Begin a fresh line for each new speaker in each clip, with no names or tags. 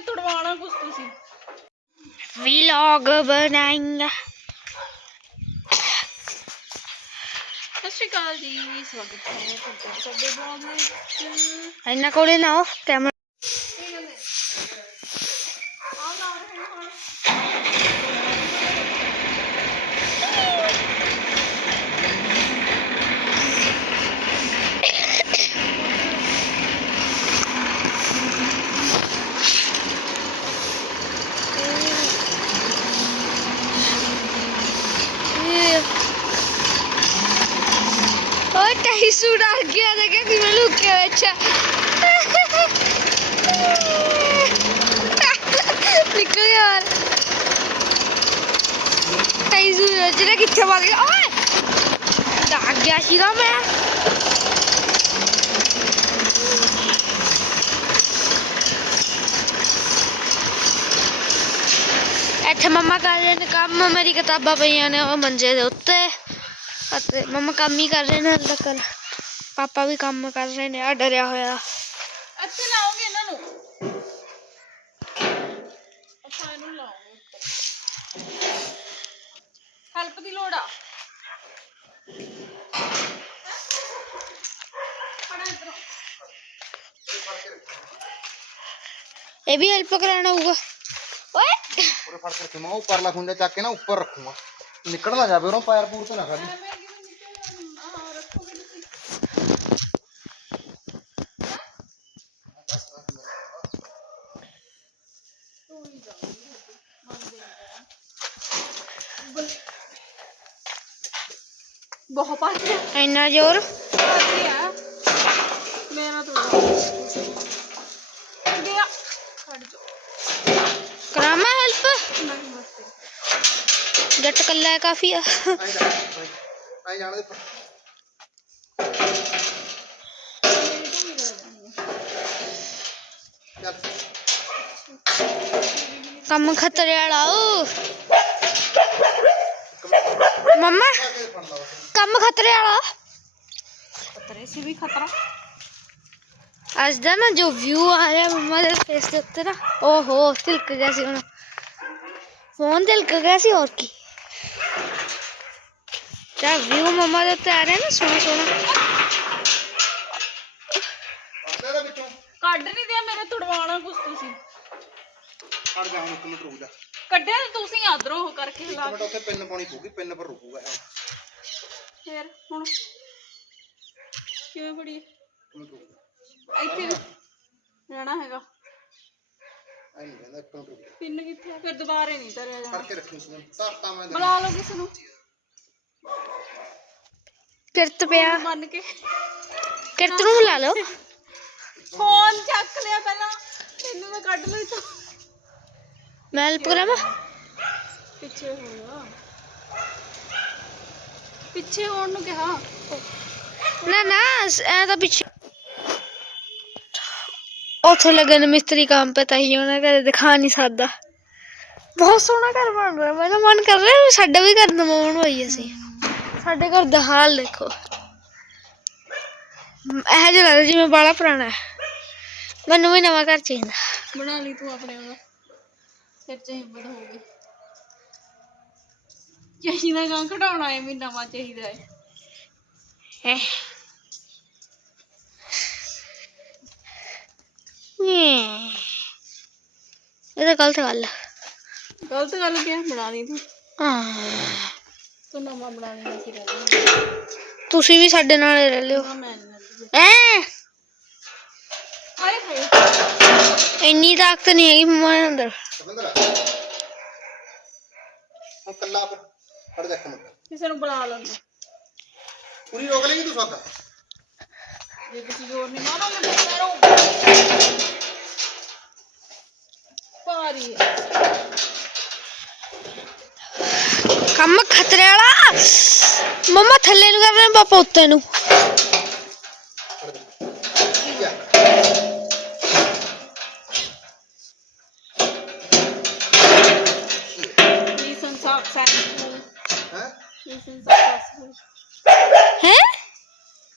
ਮੈਂ ਤੁੜਵਾਣਾ ਕੁਝ ਤੁਸੀਂ।
ਵਲੌਗ ਬਣਾਏਗਾ
ਸਤਿ ਸ਼੍ਰੀ ਅਕਾਲ ਜੀ ਸਵਾਗਤ ਹੈ ਤੁਹਾਡਾ ਸਾਡੇ ਬਲੌਗ ਵਿੱਚ।
ਇਹਨਾਂ ਕੋਲੇ ਨਾ ਆਫ ਕੈਮਰਾ ਲੁਕਿਆ ਵਿੱਚ ਨਿਕਲ ਗਿਆ ਬਾਹਰ। ਟਾਈ ਸੂਟ ਵਿੱਚ ਨਾ ਕਿੱਥੇ ਵਗ ਗਿਆ ਓਏ ਡਾਕ ਗਿਆ ਸੀਗਾ ਮੈਂ ਇੱਥੇ ਮੰਮਾ ਕਰ ਰਹੇ ਨੇ ਕੰਮ ਮੇਰੀ ਕਿਤਾਬਾਂ ਪਈਆਂ ਨੇ ਉਹ ਮੰਜੇ ਦੇ ਉੱਤੇ ਅਤੇ ਮੰਮਾ ਕੰਮ ਹੀ ਕਰ ਰਹੇ ਨੇ ਹਾਲੇ ਤੱਕ ਪਾਪਾ ਵੀ ਕੰਮ ਕਰ ਰਹੇ ਨੇ ਆ ਡਰਿਆ ਹੋਇਆ
ਅੱਛਾ ਲਾਓਗੇ ਇਹਨਾਂ ਨੂੰ ਅੱਛਾ ਇਹਨੂੰ ਲਾਓਗੇ ਉੱਪਰ ਹੈਲਪ ਦੀ ਲੋੜ ਆ ਫੜਾ ਇੱਧਰੋਂ
ਇਹ ਵੀ ਹੈਲਪ ਕਰਾਣਾ ਹੋਊਗਾ ਓਏ
ਪੂਰੇ ਫੜ ਕੇ ਰੱਖੂਗਾ ਉਹ ਪਰਲਾ ਖੁੰਝਾ ਚੱਕ ਕੇ ਨਾ ਉੱਪਰ ਰੱਖੂਗਾ ਨਿਕਲ ਨਾ ਜਾਵੇ ਉਹਨੂੰ ਪੈਰ ਪੂਰ ਤੇ ਨਾ ਖਾਲੀ
ਬਹੁਤ ਪਾਸੇ
ਇੰਨਾ ਜ਼ੋਰ
ਪਾਸੇ ਆ ਮੇਰਾ ਤੋਂ ਗਿਆ ਛੱਡ ਜੋ
ਕਰਾਮਾ ਹੈਲਪ
ਨਹੀਂ ਮਸਤੇ
ਜੱਟ ਕੱਲਾ ਹੈ ਕਾਫੀ ਆ
ਐਂ ਜਾ ਐਂ ਜਾਣ ਦੇ ਚੱਲ
ਕੰਮ ਖਤਰੇ ਵਾਲਾ ਓ ਮੰਮਾ
ਆ ਕੇ ਫੜ ਲਾ ਬਸ
ਕੰਮ ਖਤਰੇ ਵਾਲਾ
ਖਤਰੇ ਸੀ ਵੀ ਖਤਰਾ
ਅੱਜ ਦਾ ਨਾ ਜੋ ਵਿਊ ਆ ਰਿਹਾ ਮੰਮਾ ਦੇ ਫੇਸ ਦੇ ਉੱਤੇ ਨਾ ਓਹੋ ਤਿਲਕ ਗਿਆ ਸੀ ਹੁਣ ਫੋਨ ਤਿਲਕ ਗਿਆ ਸੀ ਹੋਰ ਕੀ ਤਾਂ ਵਿਊ ਮੰਮਾ ਦੇ ਉੱਤੇ ਆ ਰਿਹਾ ਨਾ ਸੋਹਣਾ ਸੋਹਣਾ
ਅੱਧੇ ਦੇ ਵਿੱਚੋਂ
ਕੱਢ ਨਹੀਂ ਦਿਆ ਮੇਰੇ ਤੁੜਵਾਣਾ ਕੁਛ ਤੁਸੀਂ
ਫੜ ਜਾ ਹੁਣ ਇੱਕ ਮਿੰਟ ਰੁਕ ਜਾ
ਕੱਢਿਆ ਤਾਂ ਤੁਸੀਂ ਆਦਰੋਂ ਉਹ ਕਰਕੇ
ਇੱਕ
ਹਿਲਾ
ਮਿੰਟ ਉੱਥੇ ਪਿੰਨ ਪਾਉਣੀ ਪਊਗੀ ਪਿੰਨ ਪਰ ਰੁਕੂਗਾ ਐਂ।
ਫੇਰ ਹੁਣ। ਕਿਵੇਂ
ਇੱਕ ਮਿੰਟ ਰੁਕ ਜਾ।
ਇੱਥੇ ਰਹਿਣਾ ਹੈਗਾ।
ਐਂ ਨਹੀਂ ਕਹਿੰਦਾ ਇੱਕ ਮਿੰਟ
ਪਿੰਨ ਕਿੱਥੇ ਆ? ਫਿਰ ਦੁਬਾਰੇ ਨਹੀਂ ਧਰਿਆ ਜਾਣਾ।
ਫੜ ਕੇ ਰੱਖੀ ਫੋਨ ਧਰਤਾ ਮੈਂ
ਬੁਲਾ ਲਓ ਕਿਸ ਨੂੰ।
ਕਿਰਤ ਪਿਆ।
ਮੰਨ ਕੇ।
ਕਿਰਤ ਨੂੰ ਬੁਲਾ ਲਓ।
ਫੋਨ ਚੱਕ ਲਿਆ ਪਹਿਲਾਂ। ਤੈਨੂੰ ਮੈਂ ਕੱਢ ਲਈ ਤਾਂ।
ਮੈਂ ਹੈਲਪ ਕਰਾਵਾਂ
ਪਿੱਛੇ ਹੋਇਆ ਪਿੱਛੇ ਹੋਣ ਨੂੰ ਕਿਹਾ।
ਨਾ ਨਾ ਐ ਤਾਂ ਪਿੱਛੇ ਉੱਥੇ ਲੱਗਣ ਮਿਸਤਰੀ ਕੰਮ ਪਤਾ ਹੀ ਉਹਨਾਂ ਘਰੇ ਦਿਖਾ ਨਹੀਂ ਸਕਦਾ। ਬਹੁਤ ਸੋਹਣਾ ਘਰ ਬਣ ਰਿਹਾ ਮੇਰਾ ਮਨ ਕਰ ਰਿਹਾ ਵੀ ਸਾਡਾ ਵੀ ਘਰ ਨਵਾਉਣ ਹੋਈ ਅਸੀਂ। ਸਾਡੇ ਘਰ ਦਾ ਹਾਲ ਦੇਖੋ। ਇਹ ਜਿਹਾ ਲੱਗਦਾ ਜਿਵੇਂ ਬਾਲਾ ਪੁਰਾਣਾ ਹੈ। ਮੈਨੂੰ ਵੀ ਨਵਾਂ ਘਰ ਚਾਹੀਦਾ।
ਬਣਾ ਲਈ ਤੂੰ ਆਪਣੇ ਉਹਦਾ ਸਿਰ ਚ ਹਿੰਮਤ ਹੋ ਗਈ ਚਾਹੀਦਾ ਕਾਂ ਘਟਾਉਣਾ ਹੈ ਵੀ ਨਵਾਂ ਚਾਹੀਦਾ ਹੈ
ਹੈ ਇਹ ਤਾਂ ਗਲਤ ਗੱਲ ਹੈ
ਗਲਤ ਗੱਲ ਕਿਹਾ ਬਣਾ ਲਈ ਤੂੰ
ਹਾਂ
ਤੂੰ ਨਵਾਂ ਬਣਾ ਲੈਣਾ ਸੀ ਰਹਿ
ਤੁਸੀਂ ਵੀ ਸਾਡੇ ਨਾਲ ਹੀ ਰਹਿ ਲਿਓ
ਮੈਂ ਨਹੀਂ ਲੈਂਦੀ
ਐ
ਹਾਏ ਹਾਏ
ਇੰਨੀ ਤਾਕਤ ਨਹੀਂ ਹੈਗੀ ਮੰਮਾ ਦੇ ਅੰਦਰ।
ਸਵਿੰਦਰ ਹੁਣ ਕੱਲਾ ਫਿਰ ਫੜ ਜਾ ਇੱਕ ਮਿੰਟ।
ਕਿਸੇ ਨੂੰ ਬੁਲਾ ਲੈਂਦਾ
ਪੂਰੀ ਰੋਕ ਲੇਗੀ ਤੂੰ ਸੌਦਾ?
ਜੇ ਤੁਸੀਂ ਜ਼ੋਰ ਨਹੀਂ ਮਾਰੋਗੇ ਤਾਂ ਪੈਰੋਂ ਭਾਰੀ ਹੈ।
ਕੰਮ ਖਤਰੇ ਵਾਲਾ। ਮੰਮਾ ਥੱਲੇ ਨੂੰ ਕਰ ਰਹੇ ਪਾਪਾ ਉੱਤੇ ਨੂੰ।
ਮਿਸ਼ਨ ਸਕਸੈਸਫੁਲ
ਹੈ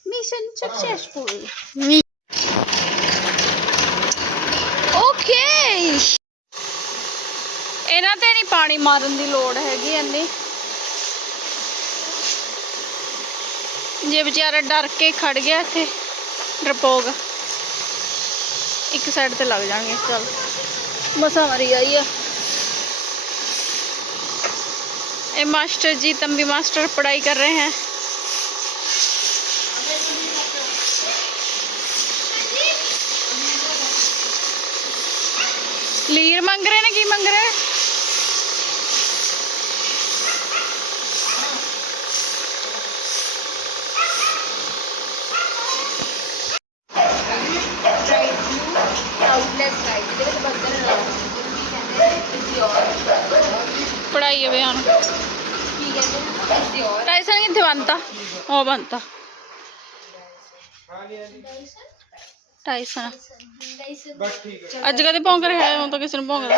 ਮਿਸ਼ਨ ਸਕਸੈਸਫੁਲ
ਓਕੇ
ਪਾਣੀ ਮਾਰਨ ਦੀ ਲੋੜ ਹੈਗੀ ਇੰਨੀ ਜੇ ਵਿਚਾਰਾ ਡਰ ਕੇ ਖੜ ਗਿਆ ਇੱਥੇ ਡਰਪੋਕ ਇੱਕ ਸਾਈਡ ਤੇ ਲੱਗ ਜਾਣਗੇ ਚਲ ਮਸਾ ਮਰੀ ਆਈ ਆ ए, मास्टर जी, तम भी मास्टर पढ़ाई कर रहे हैं। लीर मंग रहे ना, की मंग रहे आउटलेट ਪੜਾਈ ਹੈ ਬਿਆਨ ਟਾਈਸਨ ਕਿੱਥੇ ਬੰਤਾ ਉਹ ਬੰਤਾ ਟਾਈਸਨ ਅੱਜ ਕਦੇ ਭੌਂਕ ਰਿਹਾ ਹੈ? ਹੁਣ ਤਾਂ ਕਿਸੇ ਨੂੰ ਭੌਂਕਦਾ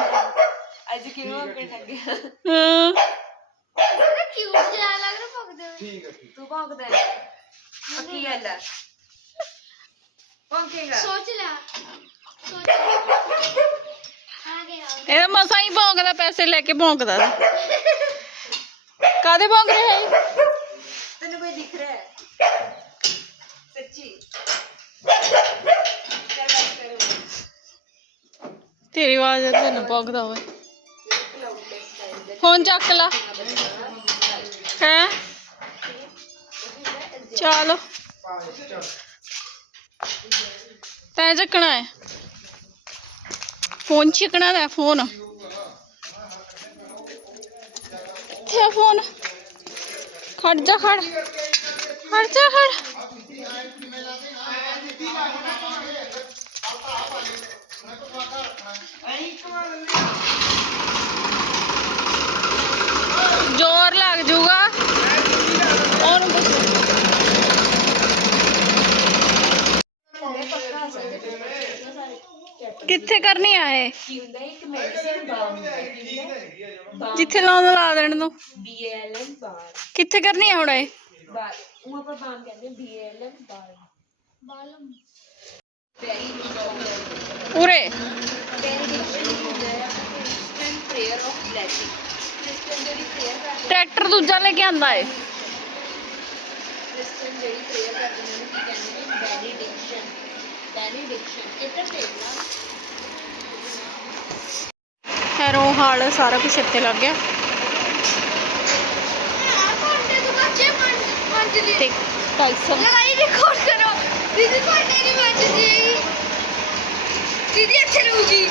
ਅੱਜ ਕਿਵੇਂ ਭੌਂਕਣ ਲੱਗੇ
ਹਾਂ
ਕਿਊਟ ਜਿਹਾ ਲੱਗ ਰਿਹਾ ਭਗਦੇ
ਠੀਕ ਹੈ।
ਤੂੰ ਭੌਂਕਦਾ ਹੈ। ਪੱਕੀ ਗੱਲ ਹੈ ਭੌਂਕੇਗਾ।
ਸੋਚ ਲੈ। ਸੋਚ ਲੈ।
ਇਹ ਮਸਾਂ ਹੀ ਭੌਂਕਦਾ ਪੈਸੇ ਲੈ ਕੇ ਭੌਂਕਦਾ ਕਾਦੇ ਭੌਂਕ ਰਿਹਾ ਹੈ
ਤੈਨੂੰ ਕੋਈ ਦਿਖ ਰਿਹਾ ਹੈ? ਸੱਚੀ।
ਤੇਰੀ ਆਵਾਜ਼ ਤੈਨੂੰ ਭੌਂਕਦਾ ਹੋਵੇ। ਫੋਨ ਚੱਕ ਲਾ। ਹੈ? ਚਲ। ਤੈਂ ਚੱਕਣਾ ਹੈ। फ़ोन चिकना है फ़ोन। किथे फ़ोन। खड़ जा खड़ खड़ जा खड़ ਕਿੱਥੇ ਕਰਨੀ ਆ ਇਹ?
ਕੀ ਹੁੰਦਾ ਹੈ? ਇੱਕ ਮੈਡੀਸਿਨ ਬਾਮ ਹੁੰਦਾ ਹੈ ਕੀ ਹੁੰਦਾ ਹੈ
ਜਿੱਥੇ ਲਾਉਣ ਲਾ ਦੇਣ ਨੂੰ?
ਬੀਐਲਐਮ ਬਾਰ
ਕਿੱਥੇ ਕਰਨੀ ਆ ਹੁਣ ਇਹ?
ਬਾਰ ਉਹ ਆਪਾਂ ਬਾਮ ਕਹਿੰਦੇ ਬੀਐਲਐਮ ਬਾਰ
ਬਾਲਮ
ਵੈਰੀ
ਉਰੇ।
ਬੈਨੀਫਿਸ਼ੀਅਲ ਹੁੰਦਾ ਹੈ Christian prayer of blessing Christian ਜਿਹੜੀ ਪ੍ਰੇਅਰ ਕਰਦੇ
ਟਰੈਕਟਰ ਦੂਜਾ ਲੈ ਕੇ ਆਂਦਾ ਏ।
ਕ੍ਰਿਸਚੀਅਨ ਜਿਹੜੀ ਪ੍ਰੇਅਰ ਕਰਦੇ ਨੇ ਉਹਨੂੰ ਕੀ ਕਹਿੰਦੇ ਨੇ ਬੈਨੀਡਿਕਸ਼ਨ ਬੈਨੀਡਿਕਸ਼ਨ ਇਹ ਤਾਂ ਟੇਬਲਾ
ਖੈਰ ਸਾਰਾ ਕੁਝ ਇੱਥੇ ਲੱਗ ਗਿਆ। ਤੇ ਟਾਈਸਨ
ਲੜਾਈ ਰਿਕਾਰਡ ਕਰੋ। ਦੀਦੀ, ਤੁਹਾਡੇ ਨਹੀਂ ਵੱਜਦੀ ਦੀਦੀ, ਇੱਥੇ ਰਹੂਗੀ